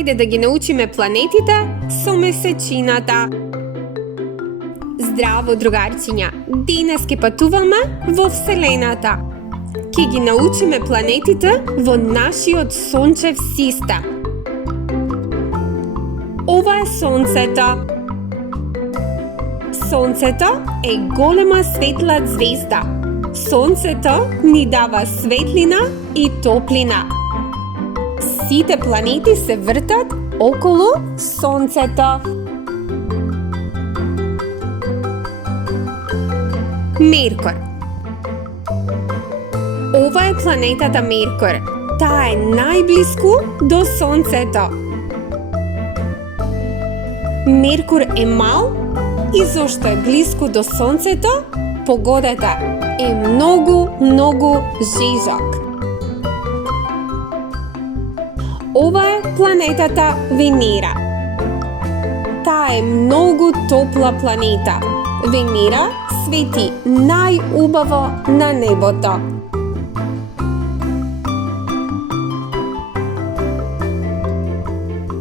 Хајде да ги научиме планетите со месечината. Здраво, другарчиња! Денес ке патуваме во Вселената. Ке ги научиме планетите во нашиот сончев систем. Ова е Сонцето. Сонцето е голема светла звезда. Сонцето ни дава светлина и топлина. Сите планети се вртат околу Сонцето. Меркур. Ова е планетата Меркур. Таа е најблиску до Сонцето. Меркур е мал и зошто е блиску до Сонцето, погодата е многу жежок. Ова е планетата Венера. Таа е многу топла планета. Венера свети најубаво на небото.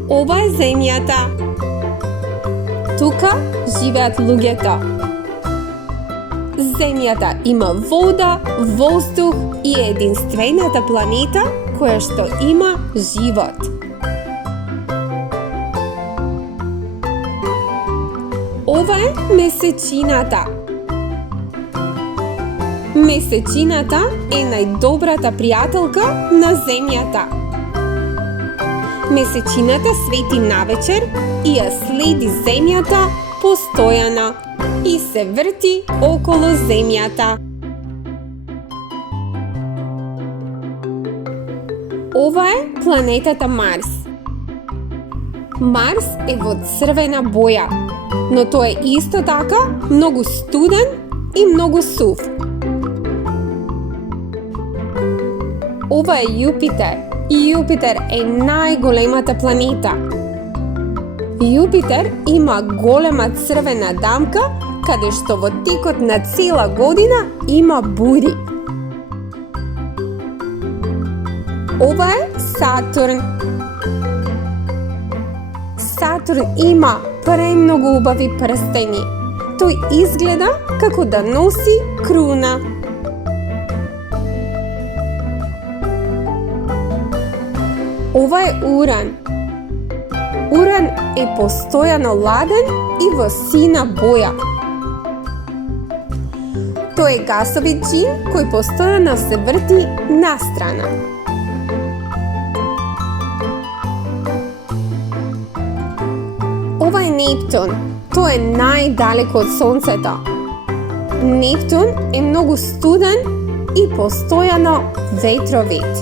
Ова е Земјата. Тука живеат луѓето. Земјата има вода, воздух и е единствената планета која што има живот. Ова е месечината. Месечината е најдобрата пријателка на Земјата. Месечината свети навечер и ја следи Земјата постојано и се врти околу Земјата. Ова е планетата Марс. Марс е во црвена боја, но тој е исто така многу студен и многу сув. Ова е Јупитер. Јупитер е најголемата планета. Јупитер има голема црвена дамка, каде што во текот на цела година има бури. Ова е Сатурн. Сатурн има премногу убави прстени. Тој изгледа како да носи круна. Ова е Уран. Уран е постојано ладен и во сина боја. Тој е гасовит џин кој постојано се врти настрана. Ова е Нептун. Тој е најдалеко од Сонцето. Нептун е многу студен и постојано ветровит.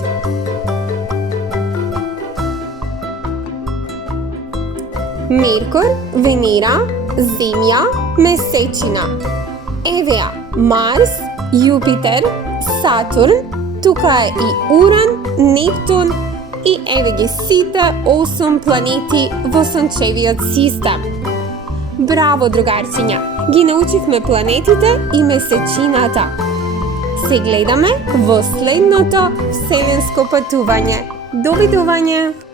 Меркур, Венера, Земја, Месечина. Еве ја Марс, Јупитер, Сатурн, тука е и Уран, Нептун и еве ги сите 8 планети во сончевиот систем. Браво, другарчиња! Ги научивме планетите и месечината. Се гледаме во следното вселенско патување. Довидување!